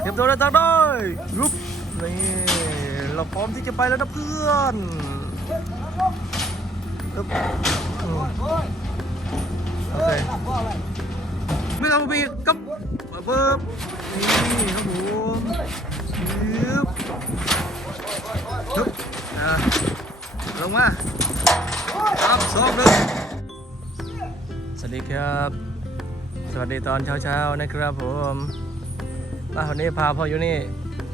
เตรียมตัวเดินทางได้รุบนี่เราพร้อมที่จะไปแล้วนะเพื่อนปึ๊บโอเคไม่ต้องไปกับปึ๊บนี่ครับผมยึบยึบอะลงมาสามสองหนึ่งสวัสดีครับ สวัสดีตอนเช้าๆนะครับผม มาวันนี้พาพ่ออยู่นี่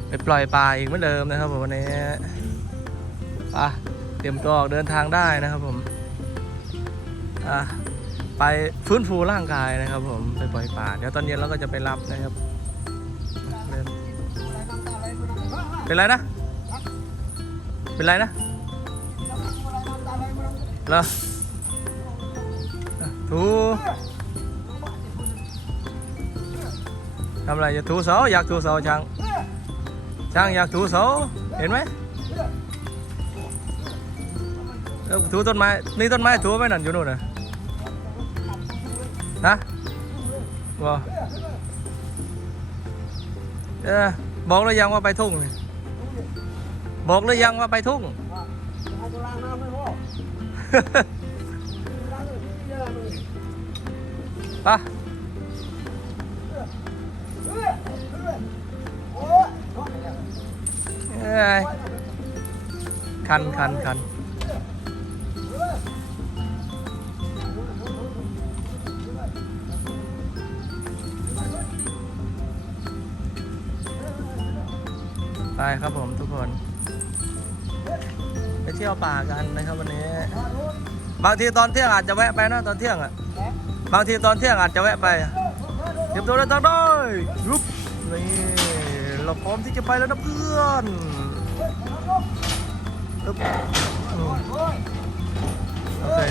ไปปล่อยปลาอีกเหมือนเดิมนะครับผมวันนี้ไปเตรียมตัวออกเดินทางได้นะครับผมอะไปฟื้นฟูร่างกายนะครับ ผมไปปล่อยปลาเดี๋ยวตอนเย็นเราก็จะไปรับนะครับเป็นไรนะเป็นไรนะเหรอถู ทำอะไรจะถูเสาอยากถูเสาช่างช่างอยากถูเสาเห็น คันคันคันไปครับผมทุกคน ไปเที่ยวป่ากันนะครับวันนี้ บางทีตอนเที่ยงอาจจะแวะไปนะตอนเที่ยงอะ บางทีตอนเที่ยงอาจจะแวะไปเตรียมตัวเดินทางได้รุบนี่เราพร้อมที่จะไปแล้วนะเพื่อนึ๊บอืมโอเค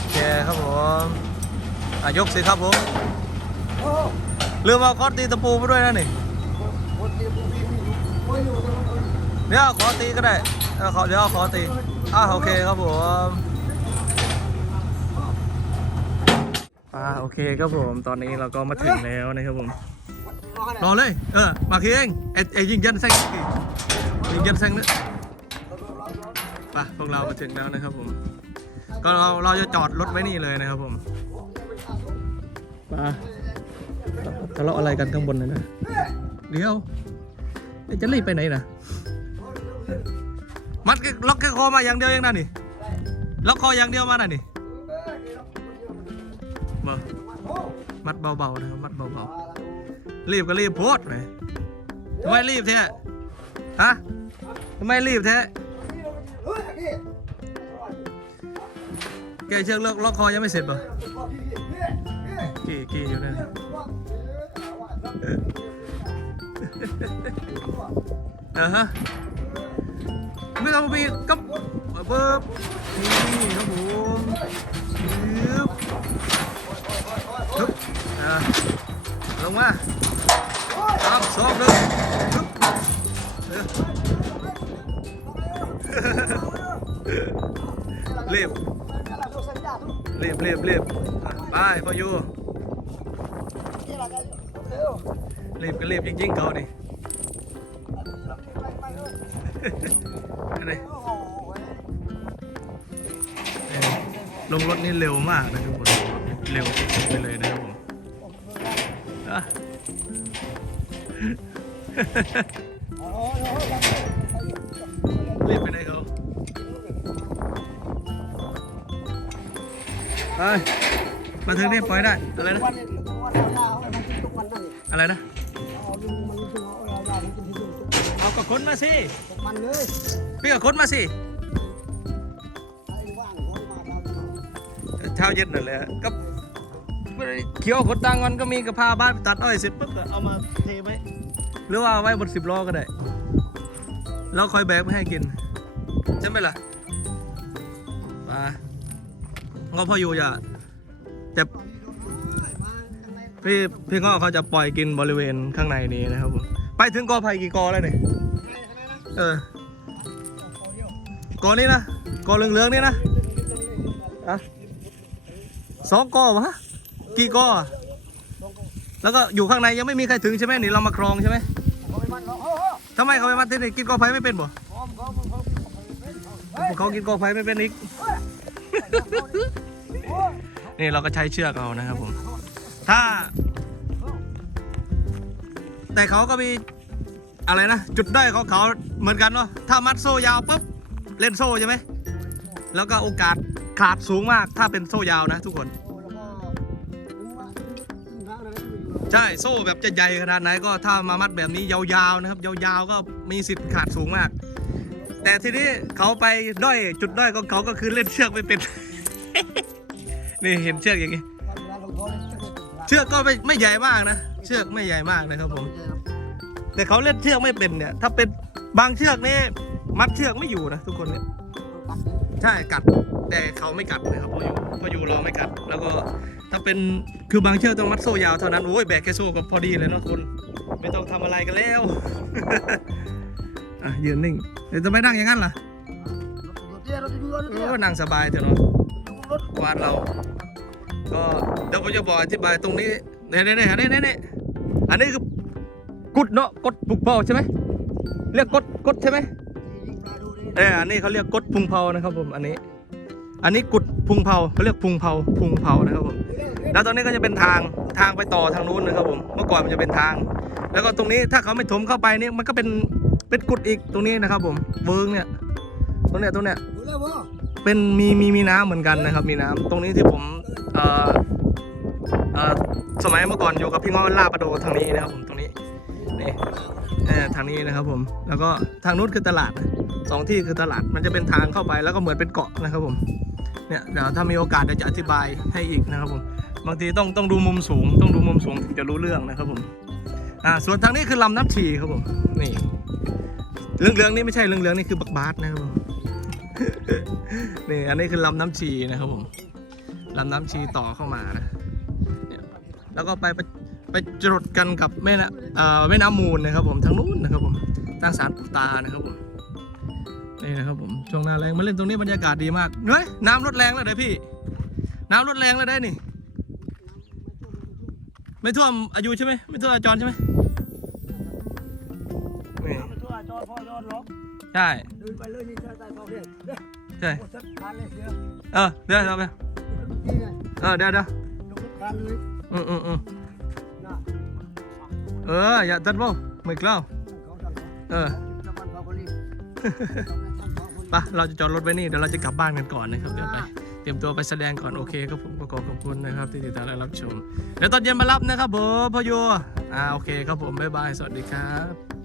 โอเคครับผมอะยกสิครับผมลืมเอาคอตีตะปูมาด้วยนะนี่เดี๋ยวเอาขอตีก็ได้เอาขอเดี๋ยวเอาขอตีอะโอเคครับผมอ่าโอเคครับผมตอนนี้เราก็มาถึงแล้วนะครับผมรอเลย เออมาคีเองเอเอยิงยันแซงกี่ ยิงยันแซงเนี่ยไปพวกเรามาถึงแล้วนะครับผม ก็เราเราจะจอดรถไว้นี่เลยนะครับผมไปทะเลาะอะไรกันข้างบนเลยนะ เดี๋ยวเอ๊ะจะรีบไปไหนนะมัดแค่ล็อกแค่คอมาอย่างเดียวเองนะนี่ล็อกคออย่างเดียวมาน่ะนี่เบามัดเบาๆนะครับมัดเบาๆรีบก็รีบโพดเลยทำไมรีบแท้ฮะ ทำไมรีบแท้แกเชือกเลิกล็อกคอยังไม่เสร็จป่ะกี่กี่อยู่เนี่ยเออฮะไม่ต้องไปกับเบิบนี่ครับผมยึบฮึบอ่าลงมาสามสองหนึ่ง รีบรีบรีบรีบไปพออยู่รีบก็รีบจริงๆเขานี่อะไรเอ้ยลงรถนี่เร็วมากนะทุกคนเร็วไปเลยนะครับผมรีบไปไหนเขา ไปมาถึงนี่ปล่อยได้ อะไรนะ อะไรนะ เอากับคนมาสิมันเลยพี่กับคนมาสิเช้าเย็นนั่นแหละก็เขียวขนตังมันก็มีกระพาบ้านตัดอ้อยเสร็จปุ๊บก็เอามาเทไว้หรือว่าเอาไว้บนสิบล้อก็ได้แล้วคอยแบกไปให้กิน ใช่ไหมล่ะมา งอพ่ออยู่อย่าแต่พี่พี่ง้อเขาจะปล่อยกินบริเวณข้างในนี้นะครับผมไปถึงกอไผ่กี่กอแล้วเนี่ยเออกอนี้นะกอเหลืองๆนี่นะอะสองกอวะกี่กอแล้วก็อยู่ข้างในยังไม่มีใครถึงใช่ไหมนี่เรามาครองใช่ไหมทำไมเขาไปมัดที่นี่กินกอไผ่ไม่เป็นบ่เขากินกอไผ่ไม่เป็นอีก นี่เราก็ใช้เชือกเอานะครับผม ถ้า แต่เขาก็มีอะไรนะ จุดด้อยของเขาเหมือนกันเนาะถ้ามัดโซ่ยาวปุ๊บเล่นโซ่ใช่ไหม แล้วก็โอกาสขาดสูงมากถ้าเป็นโซ่ยาวนะทุกคน ใช่โซ่แบบจะใหญ่ขนาดไหนก็ถ้ามามัดแบบนี้ยาวๆนะครับ ยาวๆก็มีสิทธิ์ขาดสูงมาก แต่ทีนี้เขาไปด้อยจุดด้อยของเขาก็คือเล่นเชือกไม่เป็น นี่เห็นเชือกอย่างนี้ เชือกก็ไม่ไม่ใหญ่มากนะ เชือกไม่ใหญ่มากนะครับผม แต่เขาเล่นเชือกไม่เป็นเนี่ย ถ้าเป็นบางเชือกนี่มัดเชือกไม่อยู่นะทุกคนเนี่ยใช่กัดแต่เขาไม่กัดนะครับพออยู่พออยู่เราไม่กัด แล้วก็ถ้าเป็นคือบางเชือกต้องมัดโซ่ยาวเท่านั้นโอ้ยแบกแค่โซ่ก็พอดีเลยนะคุณไม่ต้องทำอะไรกันแล้ว อะยืนนิ่งเดี๋ยวจะไม่นั่งอย่างนั้นล่ะเออนั่งสบายเถอะเนาะวาดเรา ก็เดี๋ยวผมจะบอกอธิบายตรงนี้เนี่ยเนี่ยเนี่ยเนี่ยเนี่ยอันนี้คือกุดเนาะกดปุกเผาใช่ไหมเรียกกดกดใช่ไหมเอออันนี้เขาเรียกกดพุงเผานะครับผมอันนี้ อันนี้กุดพุงเผาเขาเรียกพุงเผาพุงเผานะครับผมแล้วตรงนี้ก็จะเป็นทางทางไปต่อทางนู้นนะครับผม เมื่อก่อนมันจะเป็นทาง แล้วก็ตรงนี้ถ้าเขาไม่ถมเข้าไปนี่มันก็เป็น เป็นกุดอีกตรงนี้นะครับ ผมเวิร์งเนี่ยตรงเนี้ยตรงเนี้ยเป็นมีมีมีน้ำเหมือนกันนะครับ มีน้ำตรงนี้ที่ผมเอ่อเอ่อสมัยเมื่อก่อนอยู่กับพี่ง้อล่าปะโดทางนี้นะครับผมตรงนี้นี่เออทางนี้นะครับผม แล้วก็ทางนู้นคือตลาดสองที่คือตลาดมันจะเป็นทางเข้าไปแล้วก็เหมือนเป็นเกาะนะครับผมเนี่ยเดี๋ยวถ้ามีโอกาสเดี๋ยวจะอธิบายให้อีกนะครับผมบางทีต้องต้องดูมุมสูง ต้องดูมุมสูงถึงจะรู้เรื่องนะครับผมอ่าส่วนทางนี้คือลำน้ำชีครับผมนี่ เรื่องเรื่องนี่ไม่ใช่เรื่องเรื่องนี่คือบักบาสนะครับผมนี่อันนี้คือลำน้ำชีนะครับผมลำน้ำชีต่อเข้ามานะแล้วก็ไปไปไปจรดกันกับแม่น้ำเอ่อแม่น้ำมูลนะครับ ผมทางนู้นนะครับผมทางสารปูตานะครับผมนี่นะครับผมช่วงหน้าแรงมาเล่นตรงนี้บรรยากาศดีมากเฮ้ยน้ำลดแรงแล้วเดี๋ยพี่ น้ำลดแรงแล้วได้นี่ ไม่ท่วมอายุใช่ไหมไม่ท่วมอาจรใช่ไหม อดพ่อยอดหรอกใช่เดินไปเลยนี่ใช่ใต้เขาเนี่ยเด้อใช่โอ้สักคันเลยเสียเออเดี๋ยวเดี๋ยวไปนี่ไงเออเดี๋ยวเดี๋ยวลงทุกคันเลยอืมอืมอืมน่ะเอออย่าตัดบ่ไม่กล้าเขาทำเขาเออจะมันเขาคนนี้ไปะเราจะจอดรถไว้นี่ เดี๋ยวเราจะกลับบ้านกันก่อนนะครับ เดี๋ยวไป เตรียมตัวไปแสดงก่อน โอเคครับผมก็ขอขอบคุณนะครับ ที่ติดตามและรับชม เดี๋ยวตอนเย็นมารับนะครับผมพอโยอ่า โอเคครับผม บ๊ายบาย สวัสดีครับ